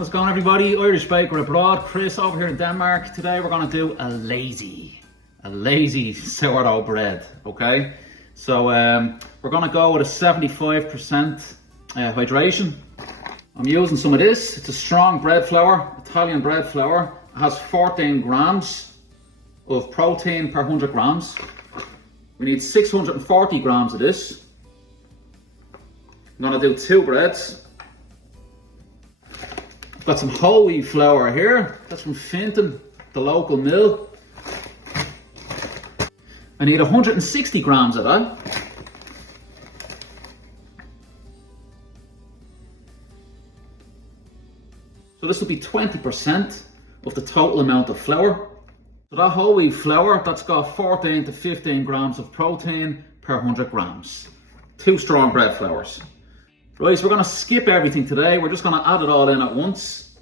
How's it going, everybody? Irish baker abroad, Chris over here in Denmark. Today we're going to do a lazy sourdough bread, okay? So we're going to go with a 75% hydration. I'm using some of this. It's a strong bread flour, Italian bread flour. It has 14 grams of protein per 100 grams. We need 640 grams of this. I'm going to do 2 breads. I've got some whole wheat flour here. That's from Finton, the local mill. I need 160 grams of that. So this will be 20% of the total amount of flour. So that whole wheat flour, that's got 14 to 15 grams of protein per 100 grams. 2 strong bread flours. Right, so we're going to skip everything today. We're just going to add it all in at once.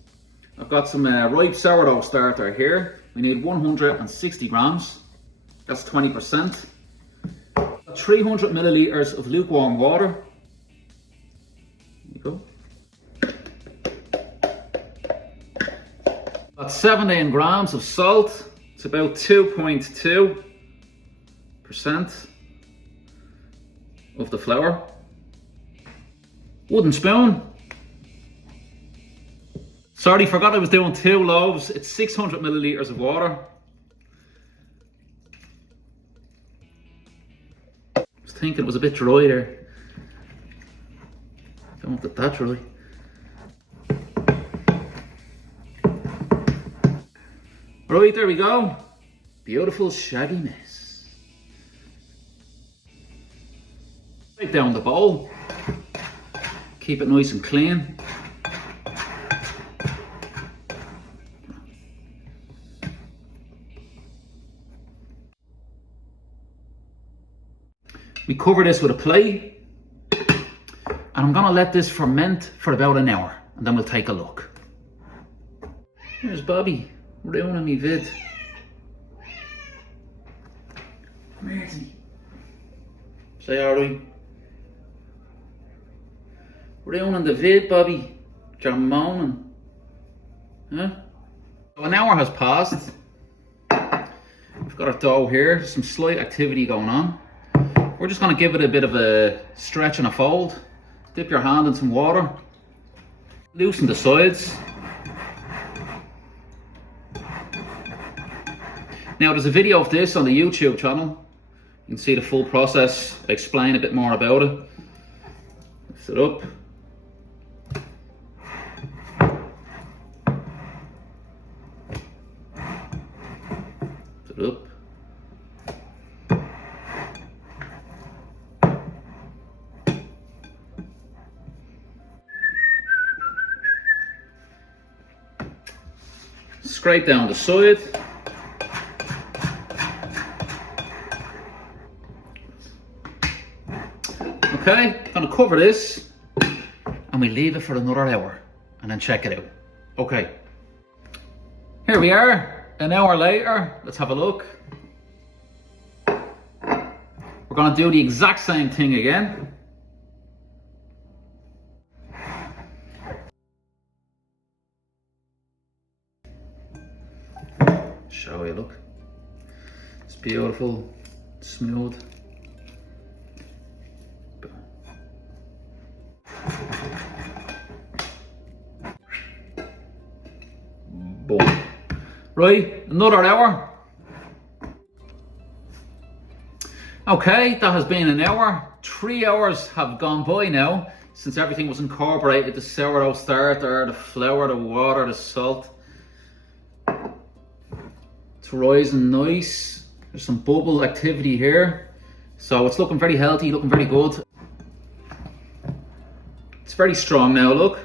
I've got some ripe sourdough starter here. We need 160 grams. That's 20%. 300 milliliters of lukewarm water. There you go. That's 17 grams of salt. It's about 2.2% of the flour. Wooden spoon. Sorry, forgot I was doing 2 loaves. It's 600 milliliters of water. I was thinking it was a bit dry there. Don't want it that dry. Right, there we go. Beautiful shaggy mess. Right down the bowl. Keep it nice and clean. We cover this with a plate, and I'm gonna let this ferment for about an hour, and then we'll take a look. Here's Bobby, ruining me vid. Come here, Anthony. Say alright. Ruining the vid, Bobby. You're moaning. Huh? So an hour has passed. We've got our dough here, some slight activity going on. We're just going to give it a bit of a stretch and a fold. Dip your hand in some water. Loosen the sides. Now there's a video of this on the YouTube channel. You can see the full process. I explain a bit more about it. Lift it up. Lift it up. Scrape down the side. Okay, I'm gonna cover this and we leave it for another hour and then check it out. Okay, here we are, an hour later. Let's have a look. We're gonna do the exact same thing again. Show you, look. It's beautiful, smooth. Boom. Right, another hour. Okay, that has been an hour. 3 hours have gone by now since everything was incorporated. The sourdough starter, the flour, the water, the salt. It's rising nice. There's some bubble activity here. So it's looking very healthy, looking very good. It's very strong now, look.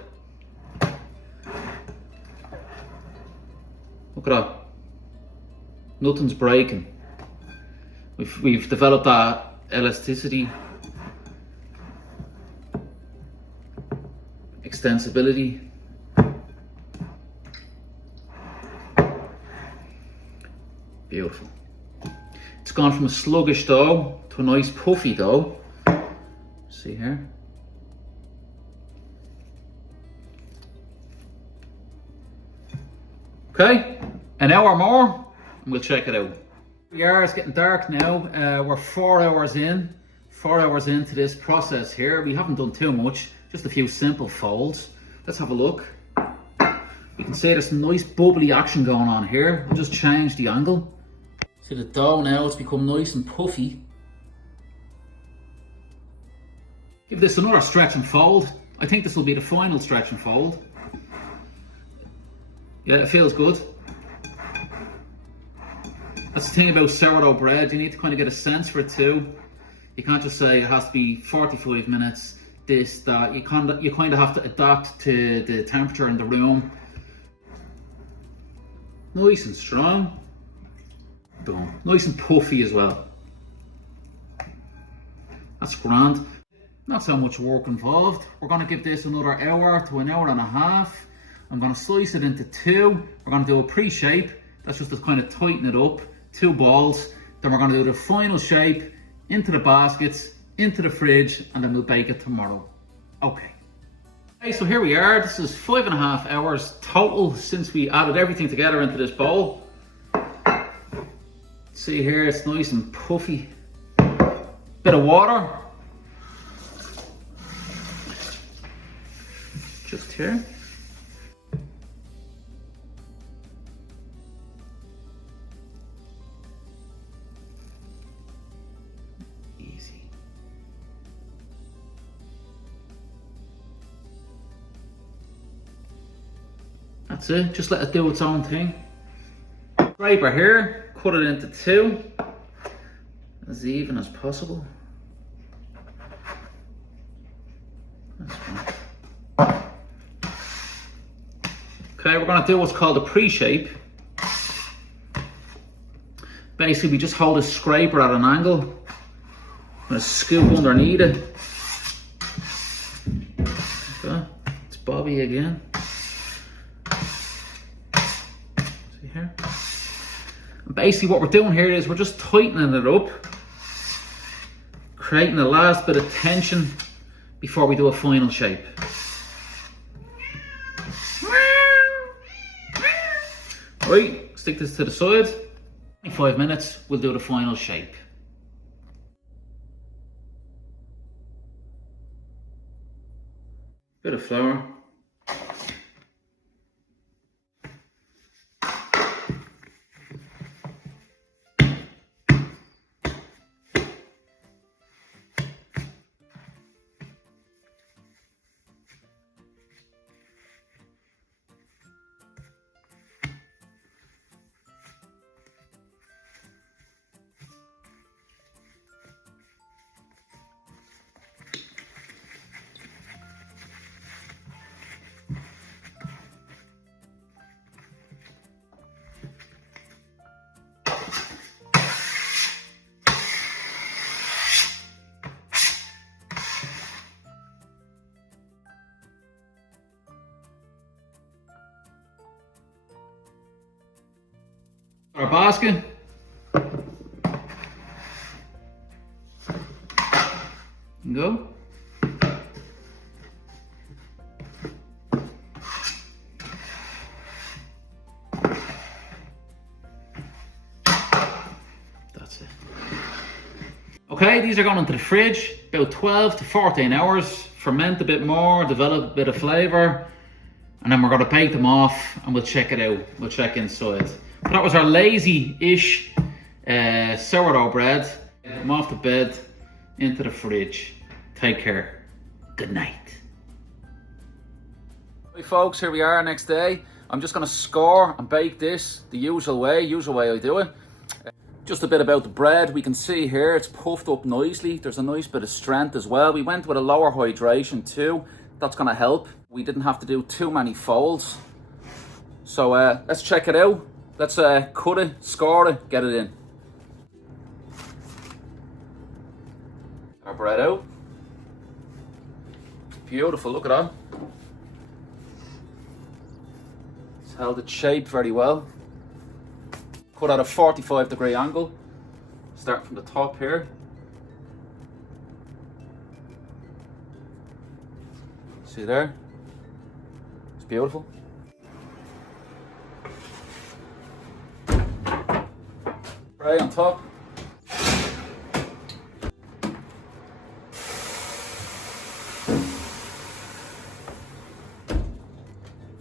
Look at that. Nothing's breaking. We've developed that elasticity, extensibility. Beautiful. It's gone from a sluggish dough to a nice puffy dough. See here. Okay, an hour more and we'll check it out. We are, it's getting dark now. We're 4 hours in. 4 hours into this process here. We haven't done too much, just a few simple folds. Let's have a look. You can see there's some nice bubbly action going on here. I'll just change the angle. See the dough now, it's become nice and puffy. Give this another stretch and fold. I think this will be the final stretch and fold. Yeah, it feels good. That's the thing about sourdough bread, you need to kind of get a sense for it too. You can't just say it has to be 45 minutes, this, that. You kind of have to adapt to the temperature in the room. Nice and strong. Boom. Nice and puffy as well. That's grand. Not so much work involved. We're going to give this another hour to an hour and a half. I'm going to slice it into two. We're going to do a pre-shape. That's just to kind of tighten it up. 2 balls. Then we're going to do the final shape into the baskets, into the fridge, and then we'll bake it tomorrow. Okay. Okay, so here we are. This is 5.5 hours total since we added everything together into this bowl. See here, it's nice and puffy. Bit of water. Just here. Easy. That's it, just let it do its own thing. Scraper here, cut it into 2, as even as possible. That's fine. Okay, we're going to do what's called a pre-shape. Basically, we just hold a scraper at an angle. I'm going to scoop underneath it. Okay, it's Bobby again. See here? And basically what we're doing here is we're just tightening it up, creating the last bit of tension before we do a final shape. Right, stick this to the side. 25 minutes, we'll do the final shape. Bit of flour. Our basket. Go. That's it. Okay, these are going into the fridge, about 12 to 14 hours, ferment a bit more, develop a bit of flavour, and then we're going to bake them off and we'll check it out. We'll check inside. So that was our lazy-ish sourdough bread. I'm off to bed, into the fridge. Take care. Good night. Hey folks, here we are next day. I'm just going to score and bake this the usual way I do it. Just a bit about the bread. We can see here it's puffed up nicely. There's a nice bit of strength as well. We went with a lower hydration too. That's going to help. We didn't have to do too many folds. So let's check it out. Let's cut it, score it, get it in. Our bread out. It's beautiful, look at that. It's held its shape very well. Cut at a 45-degree angle. Starting from the top here. See there? It's beautiful. tray on top.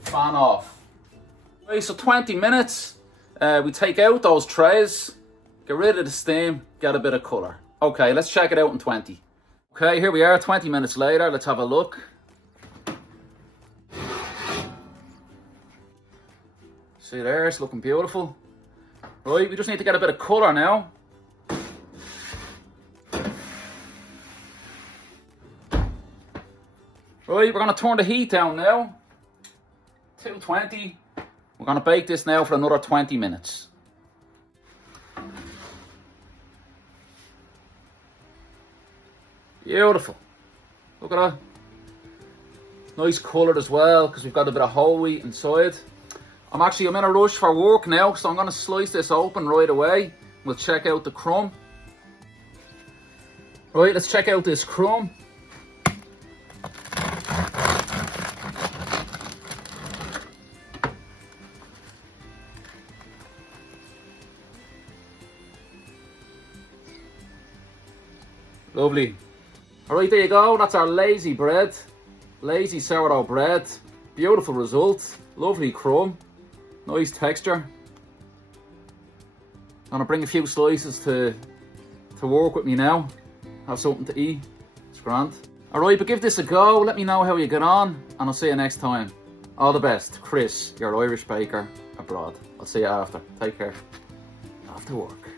Fan off. Okay, so 20 minutes. We take out those trays, get rid of the steam, get a bit of colour. Okay, let's check it out in 20. Okay, here we are 20 minutes later. Let's have a look. See there, it's looking beautiful. Right, we just need to get a bit of colour now. Right, we're going to turn the heat down now. 220. We're going to bake this now for another 20 minutes. Beautiful. Look at that. Nice coloured as well, because we've got a bit of whole wheat inside. I'm in a rush for work now, so I'm going to slice this open right away. We'll check out the crumb. Right, let's check out this crumb. Lovely. Alright, there you go. That's our lazy bread. Lazy sourdough bread. Beautiful result. Lovely crumb. Nice texture. I'm gonna bring a few slices to work with me now. Have something to eat. It's grand. Alright, but give this a go. Let me know how you get on, and I'll see you next time. All the best. Chris, your Irish baker abroad. I'll see you after. Take care. After work.